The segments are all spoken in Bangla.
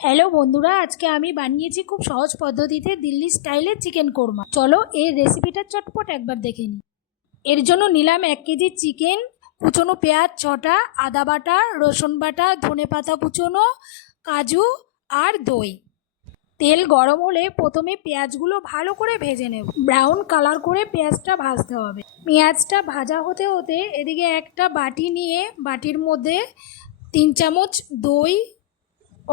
হ্যালো বন্ধুরা, আজকে আমি বানিয়েছি খুব সহজ পদ্ধতিতে দিল্লি স্টাইলের চিকেন কোরমা। চলো এই রেসিপিটা চটপট একবার দেখে নিই। এর জন্য নিলাম 1 কেজি চিকেন, কুচনো পেঁয়াজ 6টা, আদা বাটা, রসুন বাটা, ধনেপাতা কুচনো, কাজু আর দই। তেল গরম হলে প্রথমে পেঁয়াজগুলো ভালো করে ভেজে নেব। ব্রাউন কালার করে পেঁয়াজটা ভাজতে হবে। পেঁয়াজটা ভাজা হতে হতে এদিকে একটা বাটি নিয়ে বাটির মধ্যে 3 চামচ দই,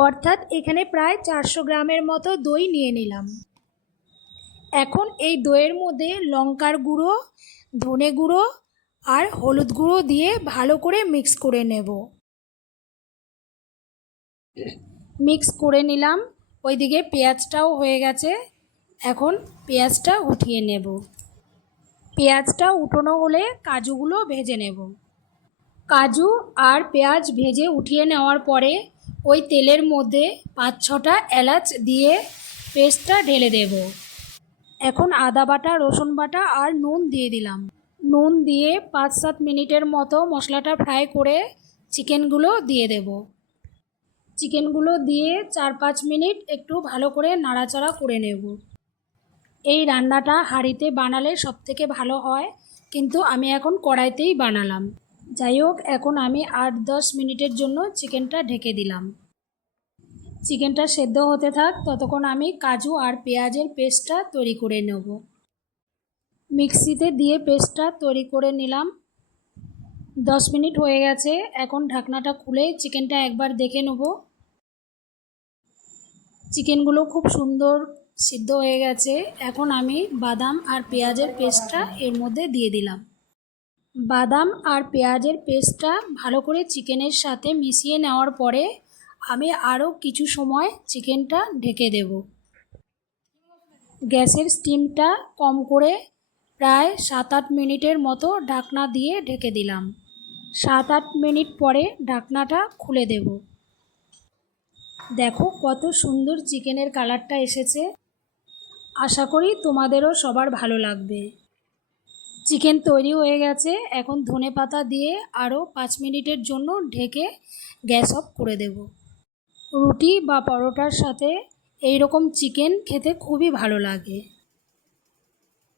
অর্থাৎ এখানে প্রায় 400 গ্রামের মতো দই নিয়ে নিলাম। এখন এই দইয়ের মধ্যে লঙ্কার গুঁড়ো, ধনে গুঁড়ো আর হলুদ গুঁড়ো দিয়ে ভালো করে মিক্স করে নেব। মিক্স করে নিলাম। ওইদিকে পেঁয়াজটাও হয়ে গেছে। এখন পেঁয়াজটা উঠিয়ে নেব। পেঁয়াজটা উঠানো হলে কাজুগুলো ভেজে নেব। কাজু আর পেঁয়াজ ভেজে উঠিয়ে নেওয়ার পরে ওই তেলের মধ্যে 5-6টা এলাচ দিয়ে পেস্টটা ঢেলে দেব। এখন আদা বাটা, রসুন বাটা আর নুন দিয়ে দিলাম। নুন দিয়ে 5-7 মিনিটের মতো মশলাটা ফ্রাই করে চিকেনগুলো দিয়ে দেব। চিকেনগুলো দিয়ে 4-5 মিনিট একটু ভালো করে নাড়াচাড়া করে নেব। এই রান্নাটা হাঁড়িতে বানালে সবথেকে ভালো হয়, কিন্তু আমি এখন কড়াইতেই বানালাম। যাই হোক, এখন আমি 8-10 মিনিটের জন্য চিকেনটা ঢেকে দিলাম। চিকেনটা সেদ্ধ হতে থাক, ততক্ষণ আমি কাজু আর পেঁয়াজের পেস্টটা তৈরি করে নেব। মিক্সিতে দিয়ে পেস্টটা তৈরি করে নিলাম। 10 মিনিট হয়ে গেছে। এখন ঢাকনাটা খুলে চিকেনটা একবার দেখে নেব। চিকেনগুলো খুব সুন্দর সিদ্ধ হয়ে গেছে। এখন আমি বাদাম আর পেঁয়াজের পেস্টটা এর মধ্যে দিয়ে দিলাম। বাদাম আর পেঁয়াজের পেস্টটা ভালো করে চিকেনের সাথে মিশিয়ে নেওয়ার পরে আমি আরও কিছু সময় চিকেনটা ঢেকে দেব। গ্যাসের স্টিমটা কম করে প্রায় 7-8 মিনিটের মতো ঢাকনা দিয়ে ঢেকে দিলাম। 7-8 মিনিট পরে ঢাকনাটা খুলে দেব। দেখো কত সুন্দর চিকেনের কালারটা এসেছে। আশা করি তোমাদেরও সবার ভালো লাগবে। চিকেন তৈরি হয়ে গেছে। এখন ধনেপাতা দিয়ে আরও 5 মিনিটের জন্য ঢেকে গ্যাস অফ করে দেব। রুটি বা পরোটার সাথে এই রকম চিকেন খেতে খুবই ভালো লাগে।